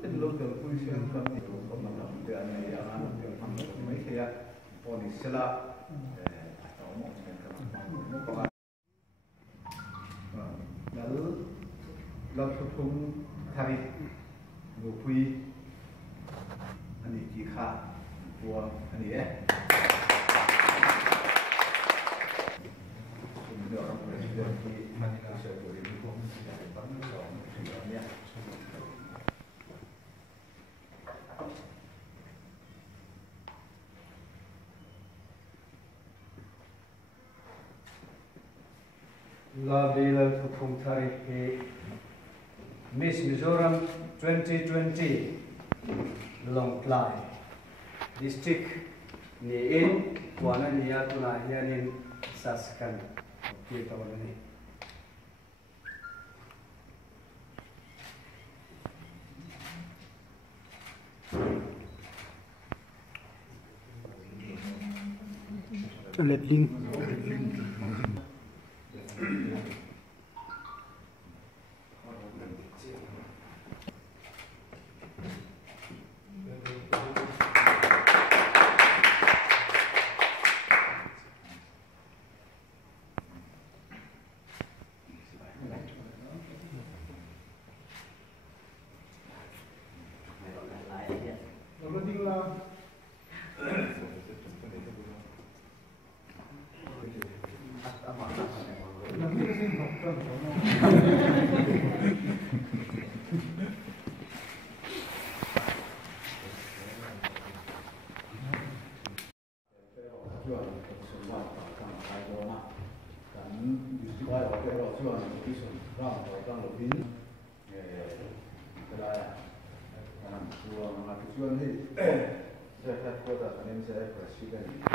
เป็นลูกเต๋อผู้เชี่ยวชาญที่รู้คนนั้นเดือนในอาหารเดือนทำไม่ใช่พอดีเสละต่อหมดเป็นกำลังมุกประมาณแล้วเราทุ่งทาริบุพุยอันนี้จีค่าตัวอันนี้เดี๋ยวเราไปเรื่องที่มันจะเสริมตัวเองพวกนี้เป็นต้นสองสิ่งนี้Labila Tutung Tariki Miss Mizoram 2020 Longklai District ni in wana niya tuna hianin saskan kita ini let link Tujuan ini saya kota ini saya presiden.